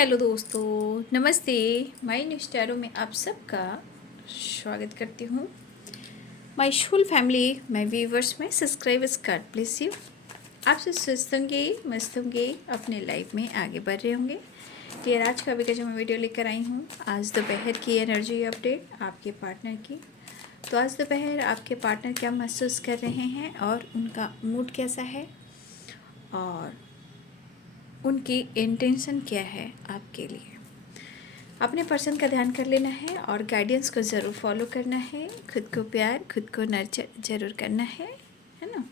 Hello दोस्तों, नमस्ते। My new स्टारों में आप सबका स्वागत करती हूँ। My full family, my viewers, my subscribers, God bless you. आप सब स्वस्थ होंगे, मस्त होंगे, अपने लाइफ में आगे बढ़ रहे होंगे। डियर, आज का अभी का जो मैं वीडियो लेकर आई हूँ, आज दोपहर की एनर्जी अपडेट आपके पार्टनर की। तो आज दोपहर आपके पार्टनर क्या महसूस कर रहे हैं और उनका मूड कैसा है और उनकी इंटेंशन क्या है आपके लिए। अपने पर्सन का ध्यान कर लेना है और गाइडेंस को ज़रूर फॉलो करना है। खुद को प्यार, खुद को नर्चर ज़रूर करना है ना।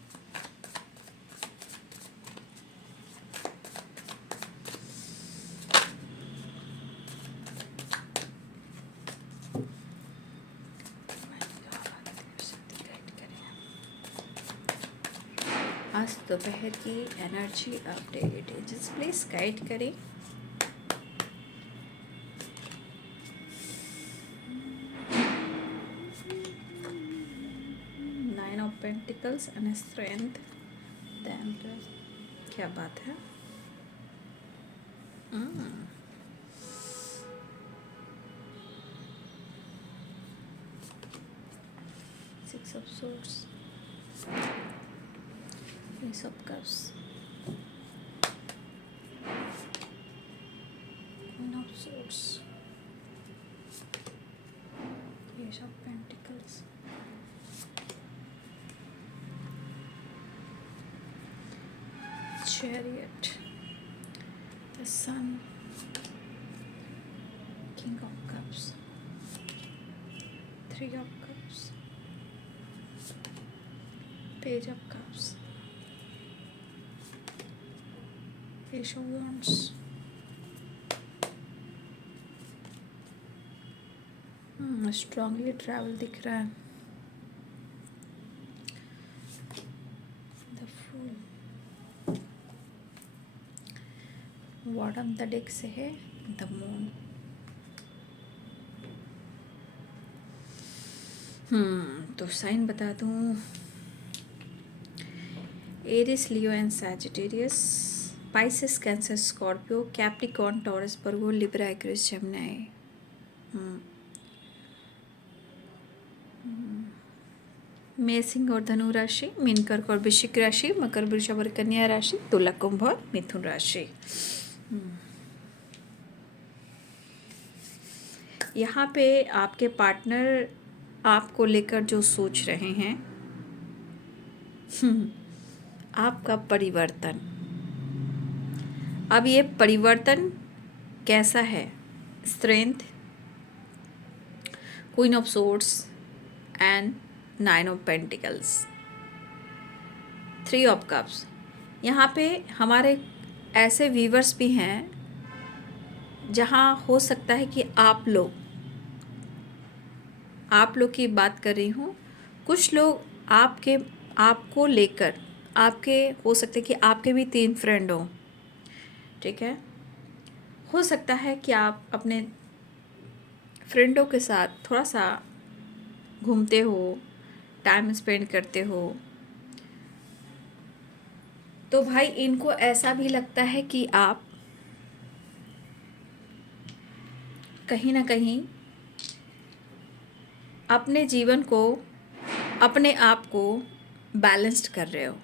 आज दोपहर की energy update just please guide करें। Nine of pentacles and strength, क्या बात है। Six of swords, ace of cups, queen of swords, ace of pentacles, chariot, the sun, king of cups, three of cups, page of cups, ace of wands, strongly travel दिख रहा है। The fool, bottom the deck से है the moon. तो sign बता दूं, Aries, Leo and Sagittarius, Pisces, Cancer, Scorpio, Capricorn, Taurus, Virgo, Libra, Aquarius, Gemini. मेष, सिंह और धनु राशि, मीन, कर्क और वृश्चिक राशि, मकर, वृषभ और कन्या राशि, तुला, कुंभ और मिथुन राशि। यहाँ पे आपके पार्टनर आपको लेकर जो सोच रहे हैं, आपका परिवर्तन। अब ये परिवर्तन कैसा है? Strength, queen of swords and nine of pentacles, three of cups. यहाँ पे हमारे ऐसे व्यूवर्स भी हैं जहाँ हो सकता है कि आप लोग की बात कर रही हूँ। कुछ लोग आपको लेकर, आपके हो सकते कि आपके भी 3 फ्रेंड हों, ठीक है। हो सकता है कि आप अपने फ्रेंडों के साथ थोड़ा सा घूमते हो, टाइम स्पेंड करते हो, तो भाई इनको ऐसा भी लगता है कि आप कहीं ना कहीं अपने जीवन को, अपने आप को बैलेंस्ड कर रहे हो।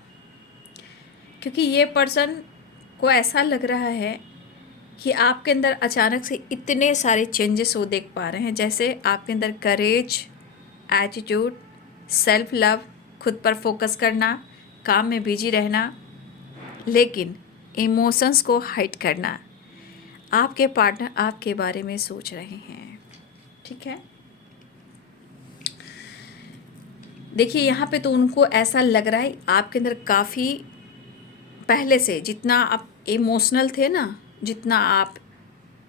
क्योंकि ये पर्सन को ऐसा लग रहा है कि आपके अंदर अचानक से इतने सारे चेंजेस वो देख पा रहे हैं। जैसे आपके अंदर करेज, एटीट्यूड, सेल्फ लव, खुद पर फोकस करना, काम में बिजी रहना, लेकिन इमोशंस को हाइड करना। आपके पार्टनर आपके बारे में सोच रहे हैं, ठीक है। देखिए यहाँ पे तो उनको ऐसा लग रहा है आपके अंदर काफ़ी पहले से, जितना आप इमोशनल थे ना, जितना आप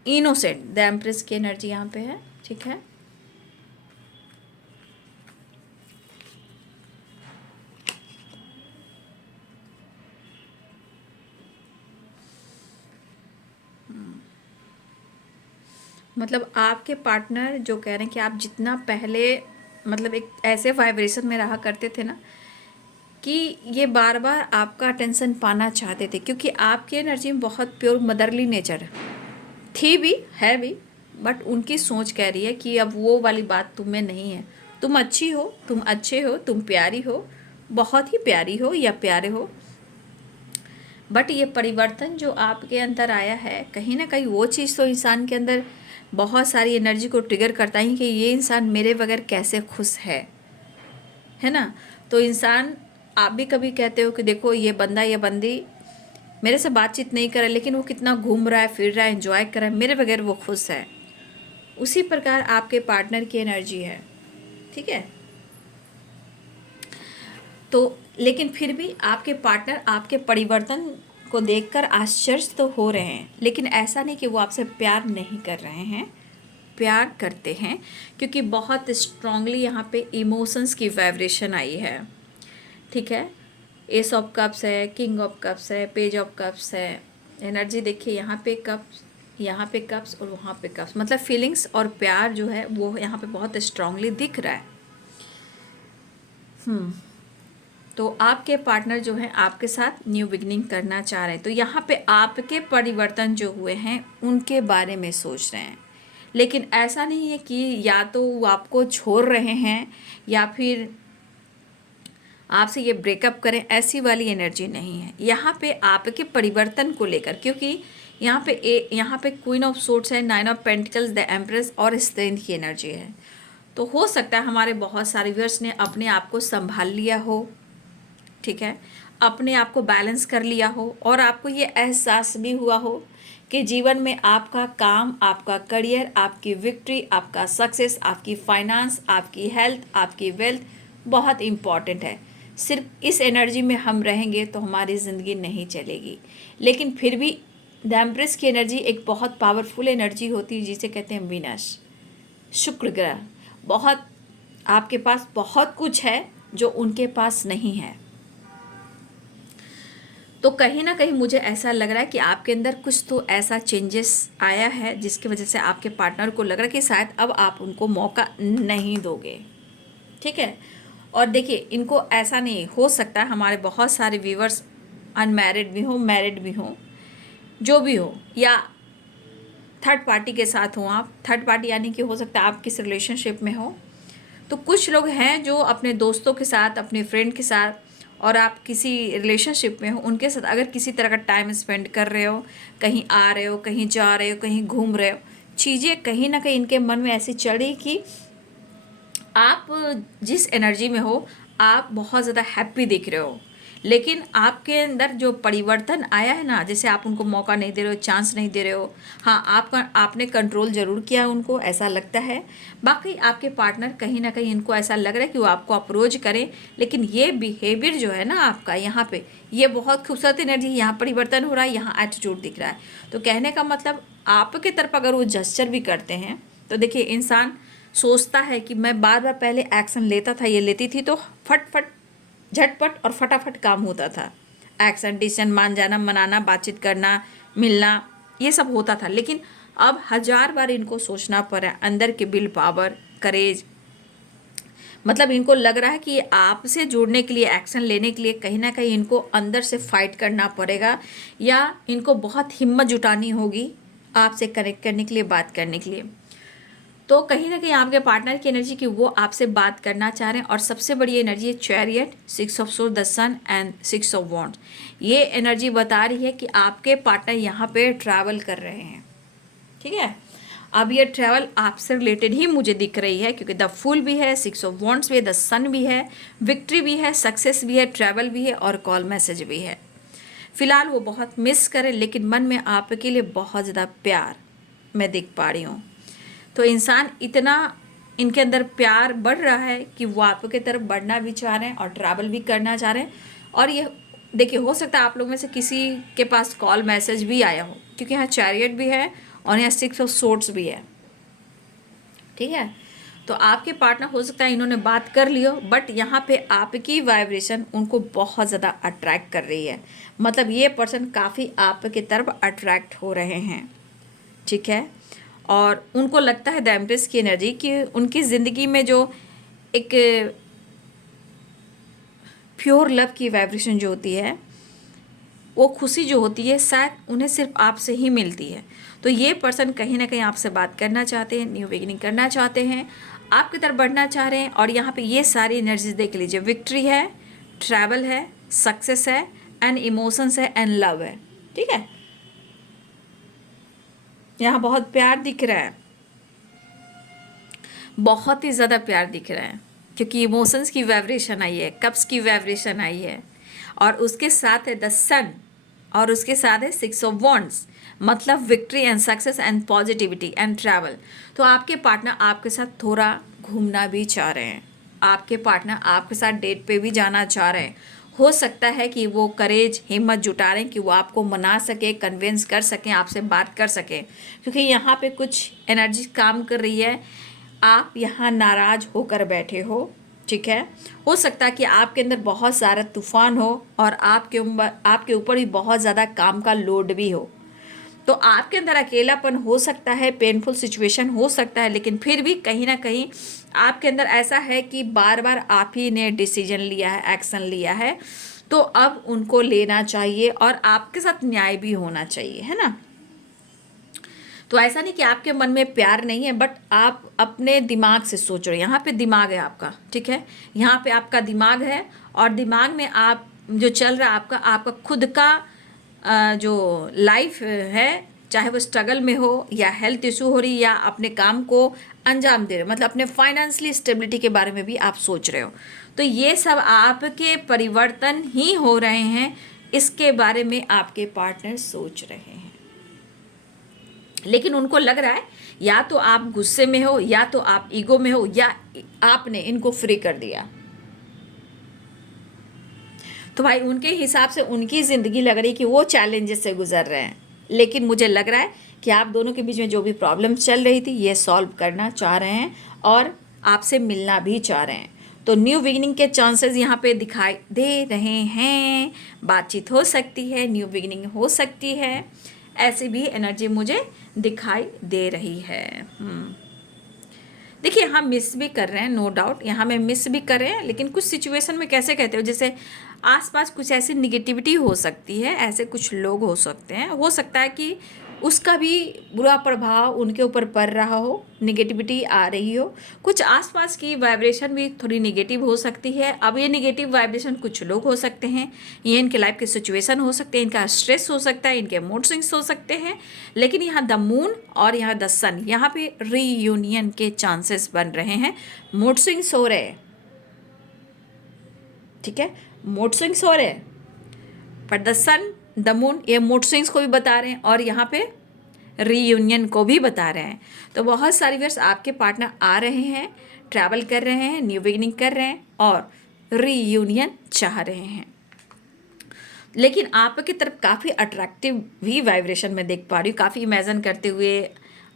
इनोसेंट, द एम्प्रेस की एनर्जी यहाँ पे है, ठीक है। मतलब आपके पार्टनर जो कह रहे हैं कि आप जितना पहले, मतलब एक ऐसे वाइब्रेशन में रहा करते थे ना, कि ये बार बार आपका अटेंशन पाना चाहते थे, क्योंकि आपकी एनर्जी में बहुत प्योर मदरली नेचर है, थी भी, है भी, बट उनकी सोच कह रही है कि अब वो वाली बात तुम में नहीं है। तुम अच्छी हो, तुम अच्छे हो, तुम प्यारी हो, बहुत ही प्यारी हो या प्यारे हो, बट ये परिवर्तन जो आपके अंदर आया है, कहीं ना कहीं वो चीज़ तो इंसान के अंदर बहुत सारी एनर्जी को ट्रिगर करता ही कि ये इंसान मेरे बगैर कैसे खुश है ना। तो इंसान, आप भी कभी कहते हो कि देखो ये बंदा या बंदी मेरे से बातचीत नहीं कर रहा, लेकिन वो कितना घूम रहा है, फिर रहा है, एंजॉय कर रहा है, मेरे बगैर वो खुश है। उसी प्रकार आपके पार्टनर की एनर्जी है, ठीक है। तो लेकिन फिर भी आपके पार्टनर आपके परिवर्तन को देखकर आश्चर्य तो हो रहे हैं, लेकिन ऐसा नहीं कि वो आपसे प्यार नहीं कर रहे हैं, प्यार करते हैं, क्योंकि बहुत स्ट्रांगली यहाँ पे इमोशंस की वाइब्रेशन आई है, ठीक है। एस ऑफ कप्स है, किंग ऑफ कप्स है, पेज ऑफ कप्स है। एनर्जी देखिए, यहाँ पे कप्स, यहाँ पे कप्स और वहाँ पे कप्स, मतलब फीलिंग्स और प्यार जो है वो यहाँ पे बहुत स्ट्रांगली दिख रहा है। तो आपके पार्टनर जो है आपके साथ न्यू बिगनिंग करना चाह रहे हैं। तो यहाँ पे आपके परिवर्तन जो हुए हैं उनके बारे में सोच रहे हैं, लेकिन ऐसा नहीं है कि या तो वो आपको छोड़ रहे हैं या फिर आपसे ये ब्रेकअप करें, ऐसी वाली एनर्जी नहीं है। यहाँ पे आपके परिवर्तन को लेकर, क्योंकि यहाँ पे क्वीन ऑफ सोर्ड्स है, 9 ऑफ पेंटिकल्स, द एम्प्रेस और स्ट्रेंथ की एनर्जी है। तो हो सकता है हमारे बहुत सारे व्यूअर्स ने अपने आप को संभाल लिया हो, ठीक है, अपने आप को बैलेंस कर लिया हो, और आपको ये एहसास भी हुआ हो कि जीवन में आपका काम, आपका करियर, आपकी विक्ट्री, आपका सक्सेस, आपकी फाइनेंस, आपकी हेल्थ, आपकी वेल्थ बहुत इम्पॉर्टेंट है। सिर्फ इस एनर्जी में हम रहेंगे तो हमारी ज़िंदगी नहीं चलेगी। लेकिन फिर भी द एम्प्रेस की एनर्जी एक बहुत पावरफुल एनर्जी होती है, जिसे कहते हैं विनस, शुक्र ग्रह। बहुत आपके पास बहुत कुछ है जो उनके पास नहीं है। तो कहीं ना कहीं मुझे ऐसा लग रहा है कि आपके अंदर कुछ तो ऐसा चेंजेस आया है जिसकी वजह से आपके पार्टनर को लग रहा है कि शायद अब आप उनको मौका नहीं दोगे, ठीक है। और देखिए, इनको ऐसा नहीं हो सकता, हमारे बहुत सारे व्यूअर्स अनमैरिड भी हो, मैरिड भी हो, जो भी हो, या थर्ड पार्टी के साथ हो। आप थर्ड पार्टी यानी कि हो सकता है आप किस रिलेशनशिप में हो। तो कुछ लोग हैं जो अपने दोस्तों के साथ, अपने फ्रेंड के साथ, और आप किसी रिलेशनशिप में हो, उनके साथ अगर किसी तरह का टाइम स्पेंड कर रहे हो, कहीं आ रहे हो, कहीं जा रहे हो, कहीं घूम रहे हो, चीज़ें कहीं ना कहीं इनके मन में ऐसी चढ़ी कि आप जिस एनर्जी में हो आप बहुत ज़्यादा हैप्पी दिख रहे हो, लेकिन आपके अंदर जो परिवर्तन आया है ना, जैसे आप उनको मौका नहीं दे रहे हो, चांस नहीं दे रहे हो। हाँ, आपने कंट्रोल ज़रूर किया उनको, ऐसा लगता है। बाकी आपके पार्टनर कहीं ना कहीं इनको ऐसा लग रहा है कि वो आपको अप्रोच करें, लेकिन ये बिहेवियर जो है ना आपका यहाँ पे, ये बहुत खूबसूरत एनर्जी, यहाँ परिवर्तन हो रहा है, यहाँ एटीट्यूड दिख रहा है। तो कहने का मतलब आपके तरफ अगर वो जेस्चर भी करते हैं तो देखिए, इंसान सोचता है कि मैं बार बार पहले एक्शन लेता था, ये लेती थी, तो फट झटपट और फटाफट काम होता था। एक्शन, डिसीजन, मान जाना, मनाना, बातचीत करना, मिलना, ये सब होता था। लेकिन अब 1000 बार इनको सोचना पड़ा, अंदर के विल पावर, करेज, मतलब इनको लग रहा है कि आपसे जुड़ने के लिए, एक्शन लेने के लिए कहीं ना कहीं इनको अंदर से फाइट करना पड़ेगा, या इनको बहुत हिम्मत जुटानी होगी आपसे कनेक्ट करने के लिए, बात करने के लिए। तो कहीं ना कहीं आपके पार्टनर की एनर्जी कि वो आपसे बात करना चाह रहे हैं। और सबसे बड़ी एनर्जी है chariot, 6 of sword, the sun and 6 of wands. ये एनर्जी बता रही है कि आपके पार्टनर यहाँ पे ट्रैवल कर रहे हैं, ठीक है। अब ये ट्रैवल आपसे रिलेटेड ही मुझे दिख रही है, क्योंकि द फूल भी है, 6 ऑफ वॉन्ड्स भी है, द सन भी है, विक्ट्री भी है, सक्सेस भी है, ट्रैवल भी है और कॉल मैसेज भी है। फिलहाल वो बहुत मिस करें, लेकिन मन में आपके लिए बहुत ज़्यादा प्यार मैं देख पा रही हूँ। तो इंसान इतना, इनके अंदर प्यार बढ़ रहा है कि वो आपके तरफ बढ़ना भी चाह रहे हैं और ट्रैवल भी करना चाह रहे हैं। और ये देखिए, हो सकता है आप लोग में से किसी के पास कॉल मैसेज भी आया हो, क्योंकि यहाँ चैरियट भी है और यहाँ 6 ऑफ सोर्ड्स भी है, ठीक है। तो आपके पार्टनर हो सकता है इन्होंने बात कर ली हो, बट यहाँ पे आपकी वाइब्रेशन उनको बहुत ज़्यादा अट्रैक्ट कर रही है। मतलब ये पर्सन काफ़ी आपके तरफ अट्रैक्ट हो रहे हैं, ठीक है। और उनको लगता है द एम्प्रेस की एनर्जी कि उनकी ज़िंदगी में जो एक प्योर लव की वाइब्रेशन जो होती है, वो खुशी जो होती है शायद उन्हें सिर्फ आपसे ही मिलती है। तो ये पर्सन कहीं ना कहीं आपसे बात करना चाहते हैं, न्यू बिगिनिंग करना चाहते हैं, आपकी तरफ बढ़ना चाह रहे हैं। और यहाँ पे ये सारी एनर्जीज देख लीजिए, विक्ट्री है, ट्रैवल है, सक्सेस है, एंड इमोशंस है, एंड लव है। ठीक है, यहाँ बहुत प्यार दिख रहा है, बहुत ही ज़्यादा प्यार दिख रहा है, क्योंकि इमोशंस की वाइब्रेशन आई है, कप्स की वाइब्रेशन आई है, और उसके साथ है द सन, और उसके साथ है 6 ऑफ वॉन्ड्स, मतलब victory and success and positivity and travel. तो आपके पार्टनर आपके साथ थोड़ा घूमना भी चाह रहे हैं, आपके पार्टनर आपके साथ डेट पे भी जाना चाह रहे हैं। हो सकता है कि वो करेज, हिम्मत जुटा रहे हैं कि वो आपको मना सके, कन्विंस कर सकें, आपसे बात कर सकें, क्योंकि यहाँ पे कुछ एनर्जी काम कर रही है। आप यहाँ नाराज़ होकर बैठे हो, ठीक है। हो सकता है कि आपके अंदर बहुत सारा तूफान हो और आपके ऊपर भी बहुत ज़्यादा काम का लोड भी हो। तो आपके अंदर अकेलापन हो सकता है, पेनफुल सिचुएशन हो सकता है, लेकिन फिर भी कहीं ना कहीं आपके अंदर ऐसा है कि बार बार आप ही ने डिसीजन लिया है, एक्शन लिया है, तो अब उनको लेना चाहिए और आपके साथ न्याय भी होना चाहिए, है ना। तो ऐसा नहीं कि आपके मन में प्यार नहीं है, बट आप अपने दिमाग से सोच रहे हो। यहाँ पे दिमाग है आपका, ठीक है, यहाँ पे आपका दिमाग है, और दिमाग में आप जो चल रहा है आपका खुद का जो लाइफ है, चाहे वो स्ट्रगल में हो या हेल्थ इशू हो रही या अपने काम को अंजाम दे रहे हो, मतलब अपने फाइनेंशियली स्टेबिलिटी के बारे में भी आप सोच रहे हो। तो ये सब आपके परिवर्तन ही हो रहे हैं, इसके बारे में आपके पार्टनर सोच रहे हैं। लेकिन उनको लग रहा है या तो आप गुस्से में हो, या तो आप ईगो में हो, या आपने इनको फ्री कर दिया। तो भाई उनके हिसाब से उनकी ज़िंदगी लग रही कि वो चैलेंजेस से गुजर रहे हैं, लेकिन मुझे लग रहा है कि आप दोनों के बीच में जो भी प्रॉब्लम चल रही थी ये सॉल्व करना चाह रहे हैं और आपसे मिलना भी चाह रहे हैं। तो न्यू बिगिनिंग के चांसेस यहाँ पे दिखाई दे रहे हैं, बातचीत हो सकती है, न्यू बिगिनिंग हो सकती है, ऐसी भी एनर्जी मुझे दिखाई दे रही है। देखिए हम मिस भी कर रहे हैं, नो डाउट, यहाँ में मिस भी कर रहे हैं, लेकिन कुछ सिचुएशन में कैसे कहते हो, जैसे आसपास कुछ ऐसी निगेटिविटी हो सकती है, ऐसे कुछ लोग हो सकते हैं, हो सकता है कि उसका भी बुरा प्रभाव उनके ऊपर पड़ रहा हो, निगेटिविटी आ रही हो, कुछ आसपास की वाइब्रेशन भी थोड़ी निगेटिव हो सकती है। अब ये निगेटिव वाइब्रेशन कुछ लोग हो सकते हैं, ये इनके लाइफ के सिचुएशन हो सकते हैं, इनका स्ट्रेस हो सकता है, इनके मूड स्विंग्स हो सकते हैं, लेकिन यहाँ द मून और यहाँ द सन, यहाँ पे रीयूनियन के चांसेस बन रहे हैं। मूड स्विंग्स हो रहे हैं, ठीक है, मूड स्विंग्स हो रहे हैं, पर द सन, द मून ये मूड स्विंग्स को भी बता रहे हैं और यहाँ पे रीयूनियन को भी बता रहे हैं। तो बहुत सारी वर्ष आपके पार्टनर आ रहे हैं, ट्रैवल कर रहे हैं, न्यू बिगिनिंग कर रहे हैं और रीयूनियन चाह रहे हैं। लेकिन आपकी तरफ काफ़ी अट्रैक्टिव भी वाइब्रेशन में देख पा रही हूँ, काफ़ी इमेजिन करते हुए,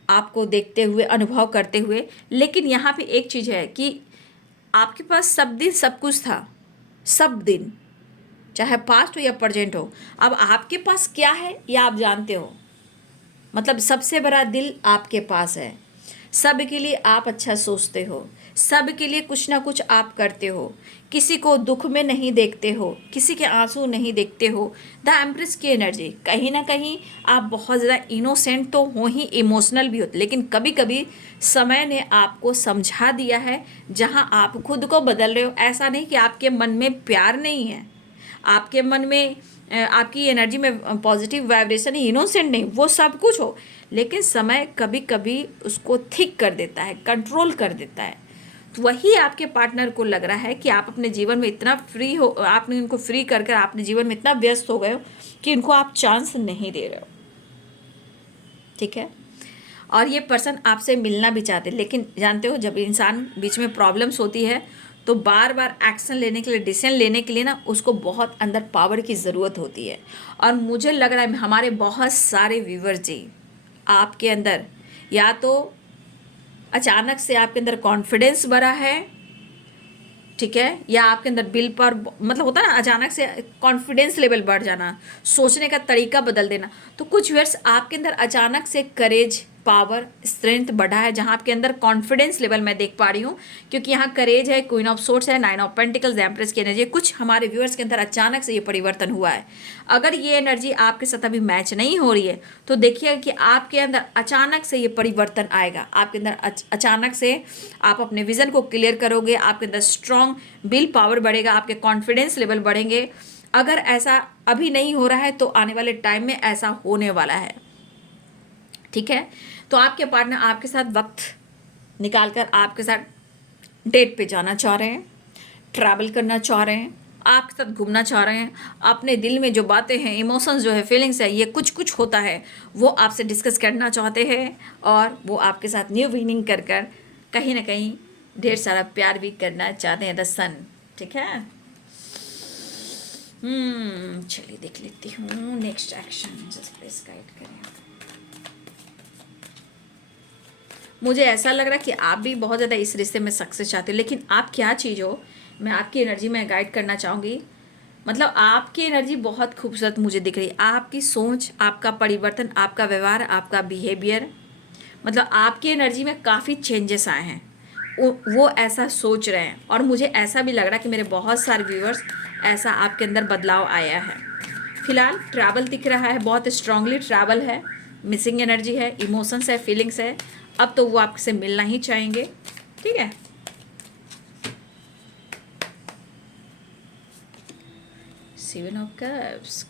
आपको देखते हुए, अनुभव करते हुए। लेकिन यहाँ पे एक चीज़ है कि आपके पास सब दिन सब कुछ था, सब दिन, चाहे पास्ट हो या प्रेजेंट हो। अब आपके पास क्या है ये आप जानते हो, मतलब सबसे बड़ा दिल आपके पास है, सब के लिए आप अच्छा सोचते हो, सब के लिए कुछ ना कुछ आप करते हो, किसी को दुख में नहीं देखते हो, किसी के आंसू नहीं देखते हो। द एम्प्रेस की एनर्जी, कहीं ना कहीं आप बहुत ज़्यादा इनोसेंट तो हो ही, इमोशनल भी होते, लेकिन कभी कभी समय ने आपको समझा दिया है जहां आप खुद को बदल रहे हो। ऐसा नहीं कि आपके मन में प्यार नहीं है, आपके मन में आपकी एनर्जी में पॉजिटिव वाइब्रेशन ही, इनोसेंट नहीं, वो सब कुछ हो, लेकिन समय कभी कभी उसको थिक कर देता है, कंट्रोल कर देता है। तो वही आपके पार्टनर को लग रहा है कि आप अपने जीवन में इतना फ्री हो, आपने इनको फ्री कर कर आपने जीवन में इतना व्यस्त हो गए हो कि इनको आप चांस नहीं दे रहे हो, ठीक है। और ये पर्सन आपसे मिलना भी चाहते हैं, लेकिन जानते हो जब इंसान बीच में प्रॉब्लम्स होती है तो बार बार एक्शन लेने के लिए, डिसीजन लेने के लिए ना, उसको बहुत अंदर पावर की ज़रूरत होती है। और मुझे लग रहा है हमारे बहुत सारे व्यूअर जी, आपके अंदर या तो अचानक से आपके अंदर कॉन्फिडेंस बढ़ा है, ठीक है, या आपके अंदर बिल पर, मतलब होता है ना अचानक से कॉन्फिडेंस लेवल बढ़ जाना, सोचने का तरीका बदल देना। तो कुछ व्यूअर्स आपके अंदर अचानक से करेज पावर, स्ट्रेंथ बढ़ा है, जहां आपके अंदर कॉन्फिडेंस लेवल मैं देख पा रही हूँ, क्योंकि यहाँ करेज है, क्वीन ऑफ सोर्ट्स है, 9 ऑफ पेंटिकल्स, एम्प्रेस की एनर्जी। कुछ हमारे व्यूअर्स के अंदर अचानक से ये परिवर्तन हुआ है। अगर ये एनर्जी आपके साथ अभी मैच नहीं हो रही है तो देखिएगा कि आपके अंदर अचानक से ये परिवर्तन आएगा। आपके अंदर अचानक से आप अपने विजन को क्लियर करोगे, आपके अंदर स्ट्रांग विल पावर बढ़ेगा, आपके कॉन्फिडेंस लेवल बढ़ेंगे। अगर ऐसा अभी नहीं हो रहा है तो आने वाले टाइम में ऐसा होने वाला है, ठीक है। तो आपके पार्टनर आपके साथ वक्त निकालकर आपके साथ डेट पे जाना चाह रहे हैं, ट्रैवल करना चाह रहे हैं, आपके साथ घूमना चाह रहे हैं। अपने दिल में जो बातें हैं, इमोशंस जो है, फीलिंग्स है, ये कुछ कुछ होता है वो आपसे डिस्कस करना चाहते हैं, और वो आपके साथ न्यू बिगिनिंग कर कर कहीं ना कहीं ढेर सारा प्यार भी करना चाहते हैं। द सन, ठीक है। चलिए देख लेती हूँ next action, just please guide करें। मुझे ऐसा लग रहा है कि आप भी बहुत ज़्यादा इस रिश्ते में सक्सेस चाहते हो, लेकिन आप क्या चीज़ हो, मैं आपकी एनर्जी में गाइड करना चाहूँगी। मतलब आपकी एनर्जी बहुत खूबसूरत मुझे दिख रही है। आपकी सोच, आपका परिवर्तन, आपका व्यवहार, आपका बिहेवियर, मतलब आपकी एनर्जी में काफ़ी चेंजेस आए हैं। वो ऐसा सोच रहे हैं, और मुझे ऐसा भी लग रहा है कि मेरे बहुत सारे व्यूअर्स ऐसा आपके अंदर बदलाव आया है। फिलहाल ट्रैवल दिख रहा है, बहुत स्ट्रांगली ट्रैवल है, मिसिंग एनर्जी है, इमोशंस है, फीलिंग्स है। अब तो वो आपसे मिलना ही चाहेंगे, ठीक है। Seven of cups,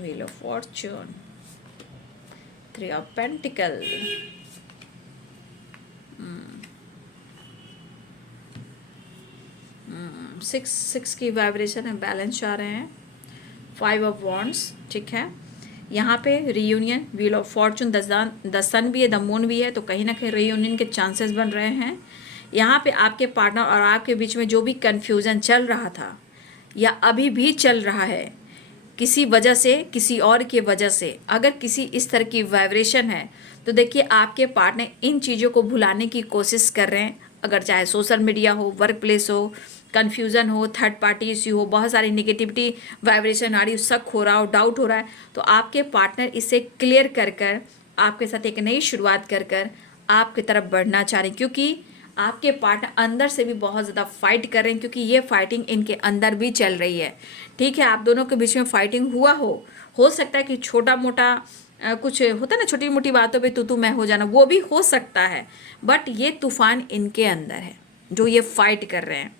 wheel of fortune, three of pentacle, six की वाइब्रेशन है, बैलेंस आ रहे हैं, 5 ऑफ वॉन्ड्स, ठीक है। यहाँ पे reunion, wheel of fortune, the sun भी है, द मून भी है, तो कहीं ना कहीं रीयूनियन के चांसेस बन रहे हैं। यहाँ पे आपके पार्टनर और आपके बीच में जो भी कन्फ्यूज़न चल रहा था या अभी भी चल रहा है, किसी वजह से, किसी और की वजह से, अगर किसी इस तरह की वाइब्रेशन है तो देखिए आपके पार्टनर इन चीज़ों को भुलाने की कोशिश कर रहे हैं। अगर चाहे सोशल मीडिया हो, वर्क प्लेस हो, कन्फ्यूज़न हो, थर्ड पार्टी इश्यू हो, बहुत सारी नेगेटिविटी वाइब्रेशन आ रही हो, शक हो रहा हो, डाउट हो रहा है, तो आपके पार्टनर इसे क्लियर कर कर आपके साथ एक नई शुरुआत कर कर आपकी तरफ बढ़ना चाह रहे हैं। क्योंकि आपके पार्टनर अंदर से भी बहुत ज़्यादा फाइट कर रहे हैं, क्योंकि ये फाइटिंग इनके अंदर भी चल रही है, ठीक है। आप दोनों के बीच में फाइटिंग हुआ हो सकता है कि छोटा मोटा कुछ होता है ना, छोटी मोटी बातों पे तू मैं हो जाना, वो भी हो सकता है, बट ये तूफान इनके अंदर है जो ये फाइट कर रहे हैं।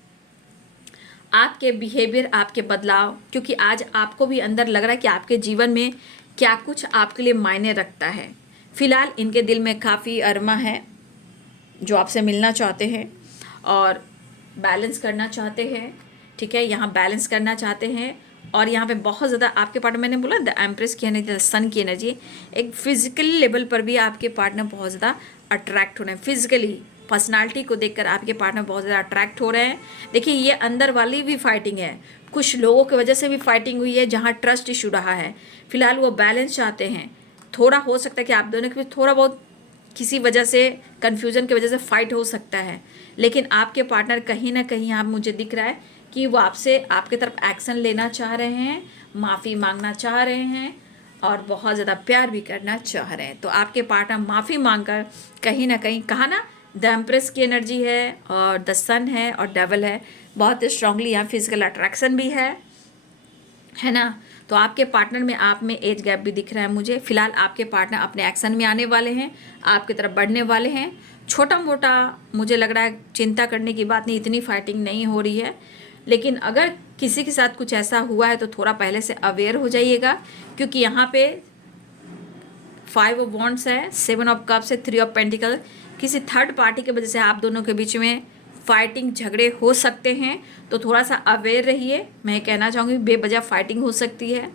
आपके बिहेवियर, आपके बदलाव, क्योंकि आज आपको भी अंदर लग रहा है कि आपके जीवन में क्या कुछ आपके लिए मायने रखता है। फिलहाल इनके दिल में काफ़ी अरमा है जो आपसे मिलना चाहते हैं और बैलेंस करना चाहते हैं, ठीक है। यहाँ बैलेंस करना चाहते हैं, और यहाँ पे बहुत ज़्यादा आपके पार्टनर, मैंने बोला द एम्प्रेस की एनर्जी, द सन की एनर्जी, एक फिजिकल लेवल पर भी आपके पार्टनर बहुत ज़्यादा अट्रैक्ट हो रहे हैं। फिजिकली पर्सनालिटी को देखकर आपके पार्टनर बहुत ज़्यादा अट्रैक्ट हो रहे हैं। देखिए ये अंदर वाली भी फाइटिंग है, कुछ लोगों की वजह से भी फाइटिंग हुई है जहाँ ट्रस्ट इशू रहा है। फिलहाल वो बैलेंस चाहते हैं। थोड़ा हो सकता है कि आप दोनों के बीच थोड़ा बहुत किसी वजह से, कन्फ्यूज़न की वजह से फाइट हो सकता है, लेकिन आपके पार्टनर कहीं ना कहीं आप, मुझे दिख रहा है कि वो आपसे, आपके तरफ एक्शन लेना चाह रहे हैं, माफ़ी मांगना चाह रहे हैं, और बहुत ज़्यादा प्यार भी करना चाह रहे हैं। तो आपके पार्टनर माफ़ी मांगकर कहीं ना कहीं, कहा ना द एम्प्रेस की एनर्जी है और द सन है और डेवल है, बहुत स्ट्रांगली यहाँ फिजिकल अट्रैक्शन भी है ना। तो आपके पार्टनर में आप में एज गैप भी दिख रहा है मुझे। फिलहाल आपके पार्टनर अपने एक्शन में आने वाले हैं, आपकी तरफ बढ़ने वाले हैं। छोटा मोटा मुझे लग रहा है चिंता करने की बात नहीं, इतनी फाइटिंग नहीं हो रही है, लेकिन अगर किसी के साथ कुछ ऐसा हुआ है तो थोड़ा पहले से अवेयर हो जाइएगा, क्योंकि यहाँ पे 5 ऑफ वॉन्ड्स है, 7 ऑफ कप्स है, 3 ऑफ पेंटिकल। किसी थर्ड पार्टी की वजह से आप दोनों के बीच में फाइटिंग, झगड़े हो सकते हैं, तो थोड़ा सा अवेयर रहिए। मैं कहना चाहूँगी बेवजह फाइटिंग हो सकती है,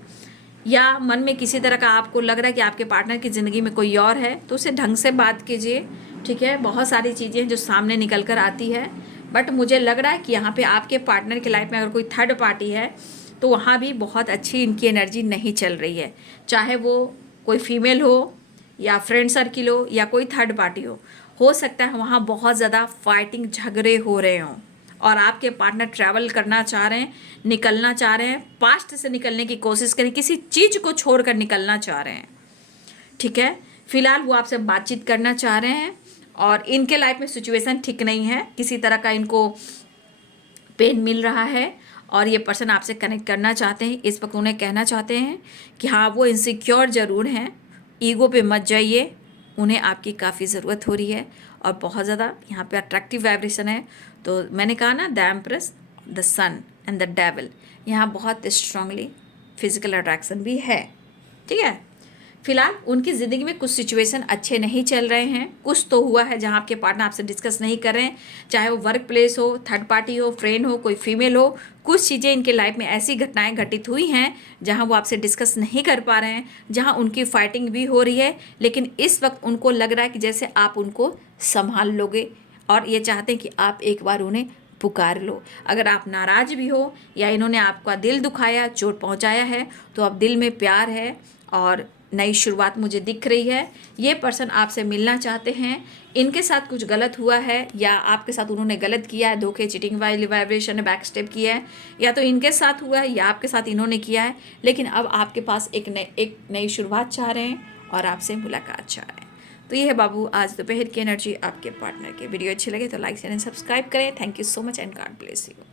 या मन में किसी तरह का आपको लग रहा है कि आपके पार्टनर की ज़िंदगी में कोई और है, तो उसे ढंग से बात कीजिए, ठीक है। बहुत सारी चीज़ें हैं जो सामने निकल कर आती है, बट मुझे लग रहा है कि यहाँ पे आपके पार्टनर की लाइफ में अगर कोई थर्ड पार्टी है तो वहाँ भी बहुत अच्छी इनकी एनर्जी नहीं चल रही है, चाहे वो कोई फीमेल हो या फ्रेंड सर्किल हो या कोई थर्ड पार्टी हो सकता है वहाँ बहुत ज़्यादा फाइटिंग, झगड़े हो रहे हों, और आपके पार्टनर ट्रैवल करना चाह रहे हैं, निकलना चाह रहे हैं, पास्ट से निकलने की कोशिश करें, किसी चीज़ को छोड़कर निकलना चाह रहे हैं, ठीक है। फिलहाल वो आपसे बातचीत करना चाह रहे हैं और इनके लाइफ में सिचुएशन ठीक नहीं है, किसी तरह का इनको पेन मिल रहा है और ये पर्सन आपसे कनेक्ट करना चाहते हैं। इस वक्त उन्हें कहना चाहते हैं कि हाँ वो इनसिक्योर ज़रूर हैं, ईगो पे मत जाइए, उन्हें आपकी काफ़ी ज़रूरत हो रही है और बहुत ज़्यादा यहाँ पे अट्रैक्टिव वाइब्रेशन है। तो मैंने कहा ना, the empress, the sun and the devil, यहाँ बहुत स्ट्रांगली फिजिकल अट्रैक्शन भी है। ठीक है, फिलहाल उनकी ज़िंदगी में कुछ सिचुएशन अच्छे नहीं चल रहे हैं। कुछ तो हुआ है जहाँ आपके पार्टनर आपसे डिस्कस नहीं कर रहे हैं, चाहे वो वर्क प्लेस हो, थर्ड पार्टी हो, फ्रेंड हो, कोई फीमेल हो। कुछ चीज़ें इनके लाइफ में ऐसी घटनाएं घटित हुई हैं जहाँ वो आपसे डिस्कस नहीं कर पा रहे हैं, जहाँ उनकी फाइटिंग भी हो रही है, लेकिन इस वक्त उनको लग रहा है कि जैसे आप उनको संभाल लोगे और ये चाहते हैं कि आप एक बार उन्हें पुकार लो। अगर आप नाराज़ भी हो या इन्होंने आपका दिल दुखाया, चोट पहुंचाया है, तो अब दिल में प्यार है और नई शुरुआत मुझे दिख रही है। ये पर्सन आपसे मिलना चाहते हैं। इनके साथ कुछ गलत हुआ है या आपके साथ उन्होंने गलत किया है, धोखे, चीटिंग वाली वाइब्रेशन है, बैक स्टेप किया है, या तो इनके साथ हुआ है या आपके साथ इन्होंने किया है, लेकिन अब आपके पास एक नई शुरुआत चाह रहे हैं और आपसे मुलाकात चाह रहे हैं। तो ये है बाबू आज दोपहर की एनर्जी आपके पार्टनर की। वीडियो अच्छी लगे तो लाइक शेयर एंड सब्सक्राइब करें। Thank you so much and God bless you.